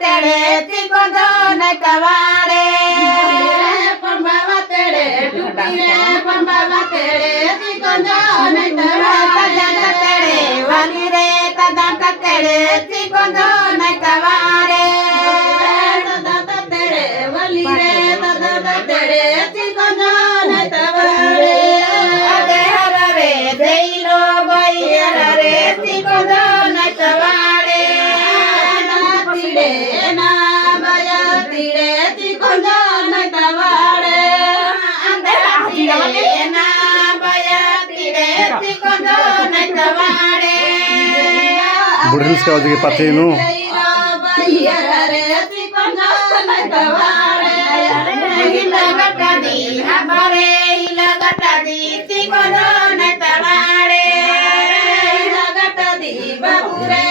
तेरे चिकोंदो न कवाड़े पण बाबा तेरे टूटी रे पण बाबा तेरे चिकोंदो न कवाड़े तेरे वाली रे तदा तेरे चिकोंदो न कवाड़े तदा तेरे वाली रे तदा तेरे चिकोंदो न कवाड़े अरे हर रे देइरो बैर रे चिकोंदो न कवाड़े तीरे ना बया तीरे चिकोंदो न कवाड़े तीरे ना बया तीरे चिकोंदो न कवाड़े बुढ़िल से आवाज के पाते नु बया रे चिकोंदो न कवाड़े हिला गटा दी हमारे हिला गटा दी चिकोंदो न कवाड़े हिला गटा दी बाबू रे